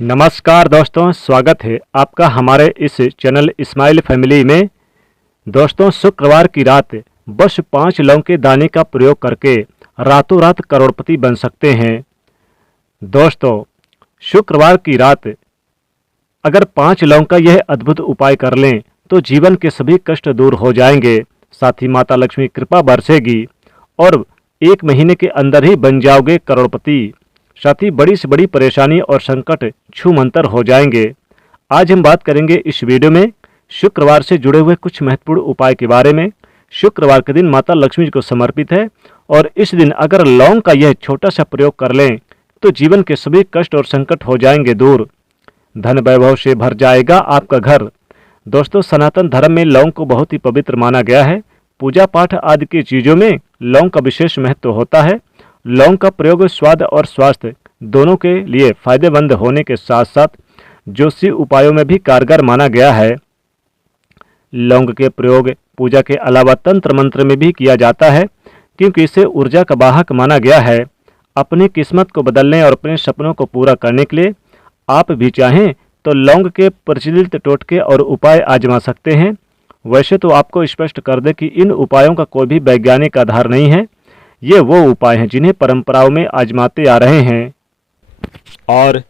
नमस्कार दोस्तों, स्वागत है आपका हमारे इस चैनल इस्माइल फैमिली में। दोस्तों, शुक्रवार की रात बस 5 लौंग के दाने का प्रयोग करके रातों रात करोड़पति बन सकते हैं। दोस्तों, शुक्रवार की रात अगर 5 लौंग का यह अद्भुत उपाय कर लें तो जीवन के सभी कष्ट दूर हो जाएंगे, साथ ही माता लक्ष्मी कृपा बरसेगी और 1 महीने के अंदर ही बन जाओगे करोड़पति। साथ ही बड़ी से बड़ी परेशानी और संकट छूमंतर हो जाएंगे। आज हम बात करेंगे इस वीडियो में शुक्रवार से जुड़े हुए कुछ महत्वपूर्ण उपाय के बारे में। शुक्रवार के दिन माता लक्ष्मी जी को समर्पित है और इस दिन अगर लौंग का यह छोटा सा प्रयोग कर लें तो जीवन के सभी कष्ट और संकट हो जाएंगे दूर। धन वैभव से भर जाएगा आपका घर। दोस्तों, सनातन धर्म में लौंग को बहुत ही पवित्र माना गया है। पूजा पाठ आदि की चीज़ों में लौंग का विशेष महत्व होता है। लौंग का प्रयोग स्वाद और स्वास्थ्य दोनों के लिए फायदेमंद होने के साथ साथ ज्योतिषीय उपायों में भी कारगर माना गया है। लौंग के प्रयोग पूजा के अलावा तंत्र मंत्र में भी किया जाता है, क्योंकि इसे ऊर्जा का वाहक माना गया है। अपनी किस्मत को बदलने और अपने सपनों को पूरा करने के लिए आप भी चाहें तो लौंग के प्रचलित टोटके और उपाय आजमा सकते हैं। वैसे तो आपको स्पष्ट कर दें कि इन उपायों का कोई भी वैज्ञानिक आधार नहीं है। ये वो उपाय हैं जिन्हें परंपराओं में आजमाते आ रहे हैं। और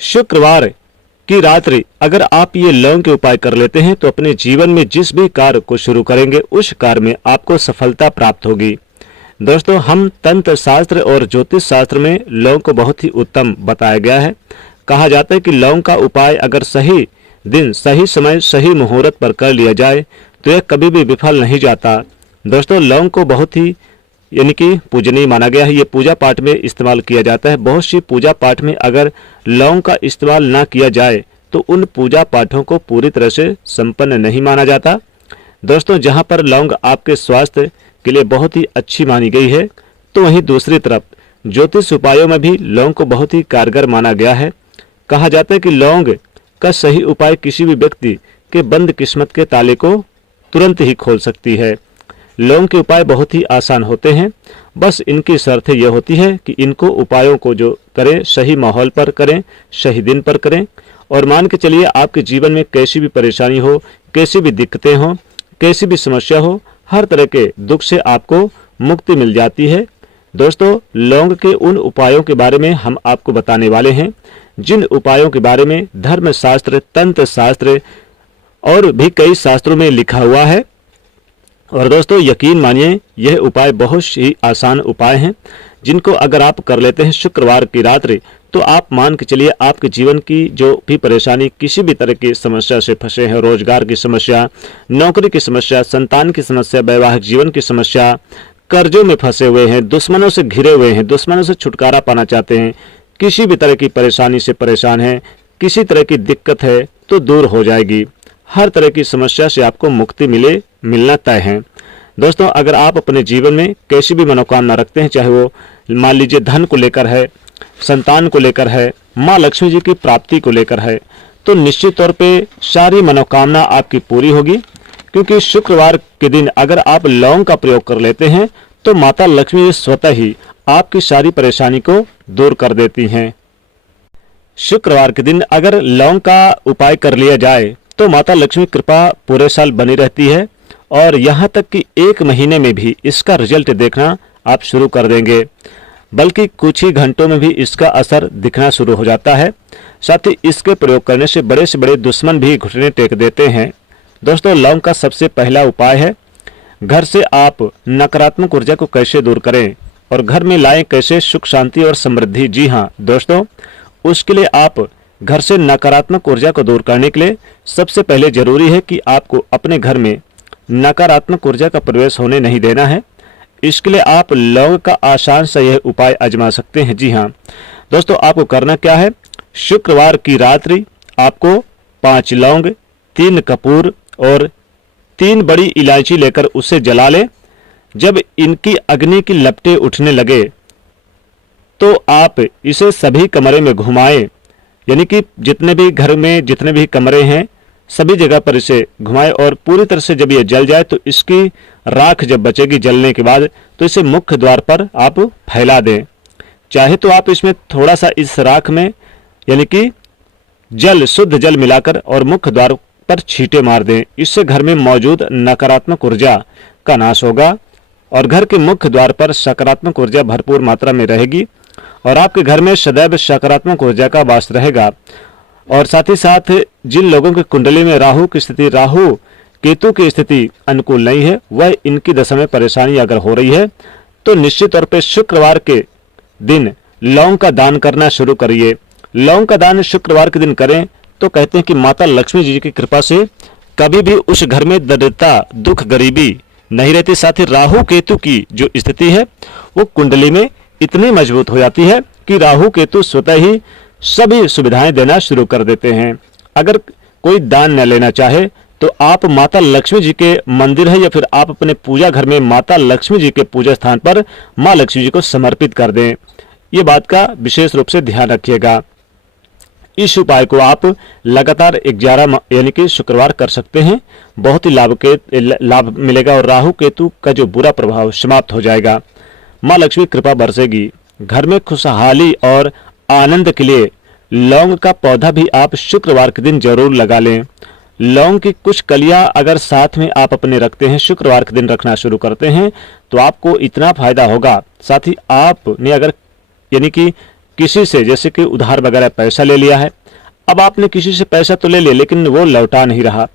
शुक्रवार की रात्रि अगर आप ये लौंग के उपाय कर लेते हैं तो अपने जीवन में जिस भी कार्य को शुरू करेंगे उस कार्य में आपको सफलता प्राप्त होगी। दोस्तों, हम तंत्र शास्त्र और ज्योतिष शास्त्र में लौंग को बहुत ही उत्तम बताया गया है। कहा जाता है कि लौंग का उपाय अगर सही दिन, सही समय, सही मुहूर्त पर कर लिया जाए तो यह कभी भी विफल नहीं जाता। दोस्तों, लौंग को बहुत ही यानी कि पूजनीय माना गया है। ये पूजा पाठ में इस्तेमाल किया जाता है। बहुत सी पूजा पाठ में अगर लौंग का इस्तेमाल ना किया जाए तो उन पूजा पाठों को पूरी तरह से संपन्न नहीं माना जाता। दोस्तों, जहां पर लौंग आपके स्वास्थ्य के लिए बहुत ही अच्छी मानी गई है, तो वहीं दूसरी तरफ ज्योतिष उपायों में भी लौंग को बहुत ही कारगर माना गया है। कहा जाता है कि लौंग का सही उपाय किसी भी व्यक्ति के बंद किस्मत के ताले को तुरंत ही खोल सकती है। लौंग के उपाय बहुत ही आसान होते हैं, बस इनकी शर्त यह होती है कि इनको उपायों को जो करें सही माहौल पर करें, सही दिन पर करें। और मान के चलिए आपके जीवन में कैसी भी परेशानी हो, कैसी भी दिक्कतें हो, कैसी भी समस्या हो, हर तरह के दुख से आपको मुक्ति मिल जाती है। दोस्तों, लौंग के उन उपायों के बारे में हम आपको बताने वाले हैं जिन उपायों के बारे में धर्म शास्त्र, तंत्र शास्त्र और भी कई शास्त्रों में लिखा हुआ है। और दोस्तों, यकीन मानिए यह उपाय बहुत ही आसान उपाय हैं, जिनको अगर आप कर लेते हैं शुक्रवार की रात्रि तो आप मान के चलिए आपके जीवन की जो भी परेशानी, किसी भी तरह की समस्या से फंसे हैं, रोजगार की समस्या, नौकरी की समस्या, संतान की समस्या, वैवाहिक जीवन की समस्या, कर्जों में फंसे हुए हैं, दुश्मनों से घिरे हुए हैं, दुश्मनों से छुटकारा पाना चाहते हैं, किसी भी तरह की परेशानी से परेशान हैं, किसी तरह की दिक्कत है तो दूर हो जाएगी। हर तरह की समस्या से आपको मुक्ति मिलना तय है। दोस्तों, अगर आप अपने जीवन में कैसी भी मनोकामना रखते हैं, चाहे वो मान लीजिए धन को लेकर है, संतान को लेकर है, माँ लक्ष्मी जी की प्राप्ति को लेकर है, तो निश्चित तौर पे सारी मनोकामना आपकी पूरी होगी। क्योंकि शुक्रवार के दिन अगर आप लौंग का प्रयोग कर लेते हैं तो माता लक्ष्मी स्वतः ही आपकी सारी परेशानी को दूर कर देती हैं। शुक्रवार के दिन अगर लौंग का उपाय कर लिया जाए तो माता लक्ष्मी कृपा पूरे साल बनी रहती है और यहाँ तक कि 1 महीने में भी इसका रिजल्ट देखना आप शुरू कर देंगे, बल्कि कुछ ही घंटों में भी इसका असर दिखना शुरू हो जाता है। साथ ही इसके प्रयोग करने से बड़े दुश्मन भी घुटने टेक देते हैं। दोस्तों, लौंग का सबसे पहला उपाय है घर से आप नकारात्मक ऊर्जा को कैसे दूर करें और घर में लाएं कैसे सुख, शांति और समृद्धि। जी हाँ दोस्तों, उसके लिए आप घर से नकारात्मक ऊर्जा को दूर करने के लिए सबसे पहले जरूरी है कि आपको अपने घर में नकारात्मक ऊर्जा का प्रवेश होने नहीं देना है। इसके लिए आप लौंग का आसान सा यह उपाय आजमा सकते हैं। जी हाँ दोस्तों, आपको करना क्या है, शुक्रवार की रात्रि आपको 5 लौंग, 3 कपूर और 3 बड़ी इलायची लेकर उसे जला लें। जब इनकी अग्नि की लपटें उठने लगे तो आप इसे सभी कमरे में घुमाएं, यानी कि जितने भी घर में जितने भी कमरे हैं सभी जगह पर इसे घुमाएं और पूरी तरह से जब ये जल जाए तो इसकी राख जब बचेगी जलने के बाद तो इसे मुख्य द्वार पर आप फैला दें। चाहे तो आप इसमें थोड़ा सा इस राख में यानी कि जल, शुद्ध जल मिलाकर और मुख्य द्वार पर छींटे मार दें। इससे घर में मौजूद नकारात्मक ऊर्जा का नाश होगा और घर के मुख्य द्वार पर सकारात्मक ऊर्जा भरपूर मात्रा में रहेगी और आपके घर में सदैव सकारात्मक ऊर्जा का वास रहेगा। और साथ ही साथ जिन लोगों की कुंडली में राहु की स्थिति, राहु केतु की स्थिति अनुकूल नहीं है, वह इनकी दशा में परेशानी अगर हो रही है तो निश्चित तौर पे शुक्रवार के दिन लौंग का दान करना शुरू करिए। लौंग का दान शुक्रवार के दिन करें तो कहते हैं कि माता लक्ष्मी जी की कृपा से कभी भी उस घर में दरिद्रता, दुख, गरीबी नहीं रहती। साथ ही राहु केतु की जो स्थिति है वो कुंडली में इतनी मजबूत हो जाती है कि राहु केतु स्वतः ही सभी सुविधाएं देना शुरू कर देते हैं। अगर कोई दान न लेना चाहे तो आप माता लक्ष्मी जी के मंदिर है या फिर आप अपने पूजा घर में माता लक्ष्मी जी के पूजा स्थान पर मां लक्ष्मी जी को समर्पित कर दें। ये बात का विशेष रूप से ध्यान रखिएगा। इस उपाय को आप लगातार 11 यानी कि शुक्रवार कर सकते हैं। बहुत ही लाभ मिलेगा और राहु केतु का जो बुरा प्रभाव समाप्त हो जाएगा। मां लक्ष्मी कृपा बरसेगी। घर में खुशहाली और आनंद के लिए लौंग का पौधा भी आप शुक्रवार के दिन जरूर लगा लें। लौंग की कुछ कलियां अगर साथ में आप अपने रखते हैं, शुक्रवार के दिन रखना शुरू करते हैं तो आपको इतना फायदा होगा। साथ ही आपने अगर यानी कि किसी से जैसे कि उधार वगैरह पैसा ले लिया है, अब आपने किसी से पैसा तो ले लिया लेकिन वो लौटा नहीं रहा,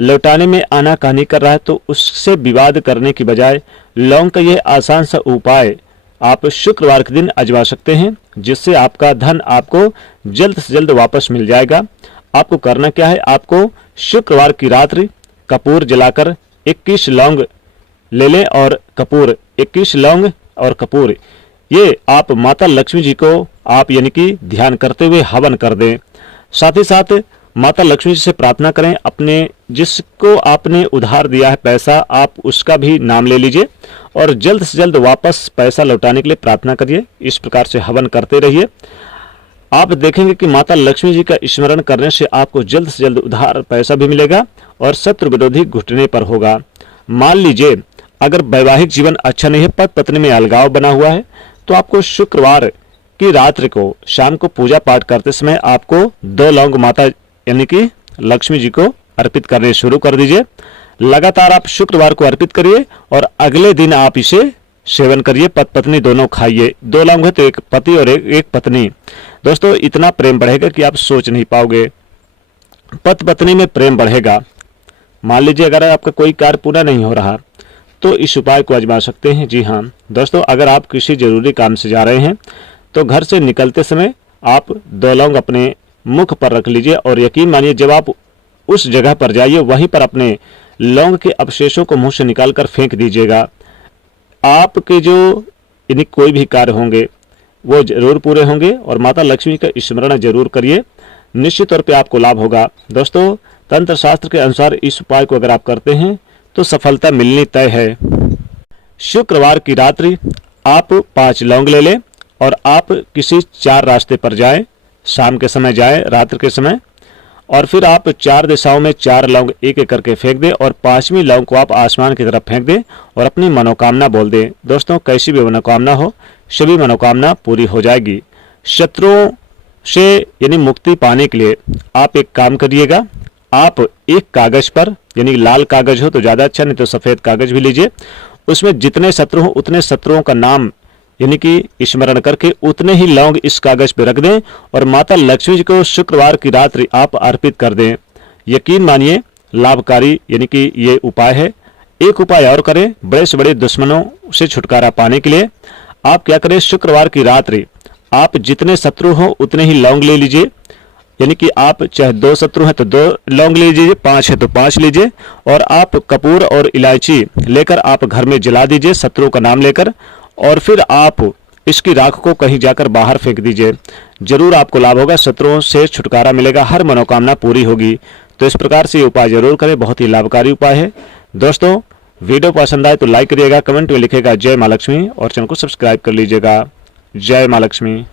लौटाने में आनाकानी कर रहा है, तो उससे विवाद करने की बजाय लौंग का यह आसान सा उपाय आप शुक्रवार के दिन आजमा सकते हैं, जिससे आपका धन आपको जल्द से जल्द वापस मिल जाएगा। आपको करना क्या है, आपको शुक्रवार की रात्रि कपूर जलाकर 21 लौंग ले लें और कपूर 21 लौंग और कपूर ये आप माता लक्ष्मी जी को आप यानी कि ध्यान करते हुए हवन कर दें। साथ ही साथ माता लक्ष्मी जी से प्रार्थना करें, अपने जिसको आपने उधार दिया है पैसा, आप उसका भी नाम ले लीजिए और जल्द से जल्द वापस पैसा लौटाने के लिए प्रार्थना करिए। इस प्रकार से हवन करते रहिए। आप देखेंगे कि माता लक्ष्मी जी का स्मरण करने से आपको जल्द से जल्द उधार पैसा भी मिलेगा और शत्रु विरोधी घुटने पर होगा। मान लीजिए अगर वैवाहिक जीवन अच्छा नहीं है, पति पत्नी में अलगाव बना हुआ है, तो आपको शुक्रवार की रात्रि को शाम को पूजा पाठ करते समय आपको 2 लौंग माता यानी कि लक्ष्मी जी को अर्पित करने शुरू कर दीजिए। लगातार आप शुक्रवार को अर्पित करिए और अगले दिन आप इसे सेवन करिए। पति पत्नी दोनों खाइए। 2 लौंग है तो एक पति और एक पत्नी। दोस्तों इतना प्रेम बढ़ेगा कि आप सोच नहीं पाओगे। पति पत्नी में प्रेम बढ़ेगा। मान लीजिए अगर आपका कोई कार्य पूरा नहीं हो रहा तो इस उपाय को आजमा सकते हैं। जी हाँ दोस्तों, अगर आप किसी जरूरी काम से जा रहे हैं तो घर से निकलते समय आप 2 लौंग अपने मुख पर रख लीजिए और यकीन मानिए जब आप उस जगह पर जाइए वहीं पर अपने लौंग के अवशेषों को मुंह से निकालकर फेंक दीजिएगा। आपके जो यानी कोई भी कार्य होंगे वो जरूर पूरे होंगे और माता लक्ष्मी का स्मरण जरूर करिए। निश्चित तौर पे आपको लाभ होगा। दोस्तों तंत्र शास्त्र के अनुसार इस उपाय को अगर आप करते हैं तो सफलता मिलनी तय है। शुक्रवार की रात्रि आप 5 लौंग ले लें और आप किसी 4 रास्ते पर जाएं, शाम के समय जाएं, रात्रि के समय, और फिर आप 4 दिशाओं में 4 लौंग एक एक करके फेंक दें और 5वीं लौंग को आप आसमान की तरफ फेंक दें और अपनी मनोकामना बोल दें। दोस्तों कैसी भी मनोकामना हो, सभी मनोकामना पूरी हो जाएगी। शत्रुओं से यानी मुक्ति पाने के लिए आप एक काम करिएगा, आप एक कागज पर यानी लाल कागज हो तो ज़्यादा अच्छा, नहीं तो सफ़ेद कागज भी लीजिए, उसमें जितने शत्रु हो उतने शत्रुओं का नाम यानी कि स्मरण करके उतने ही लौंग इस कागज पे रख दें और माता लक्ष्मी जी को शुक्रवार की रात्रि आप अर्पित कर दें। यकीन मानिए लाभकारी यानी कि ये उपाय है। एक उपाय और करें, बड़े से बड़े दुश्मनों से छुटकारा पाने के लिए आप क्या करें, शुक्रवार की रात्रि आप जितने शत्रु हो उतने ही लौंग ले लीजिए। यानी कि आप चाहे 2 शत्रु हैं तो 2 लौंग ले लीजिए, 5 है तो 5 लीजिए और आप कपूर और इलायची लेकर आप घर में जला दीजिए शत्रुओं का नाम लेकर और फिर आप इसकी राख को कहीं जाकर बाहर फेंक दीजिए। जरूर आपको लाभ होगा, शत्रुओं से छुटकारा मिलेगा, हर मनोकामना पूरी होगी। तो इस प्रकार से ये उपाय जरूर करें, बहुत ही लाभकारी उपाय है। दोस्तों वीडियो पसंद आए तो लाइक करिएगा, कमेंट में लिखिएगा जय माँ लक्ष्मी और चैनल को सब्सक्राइब कर लीजिएगा। जय माँ लक्ष्मी।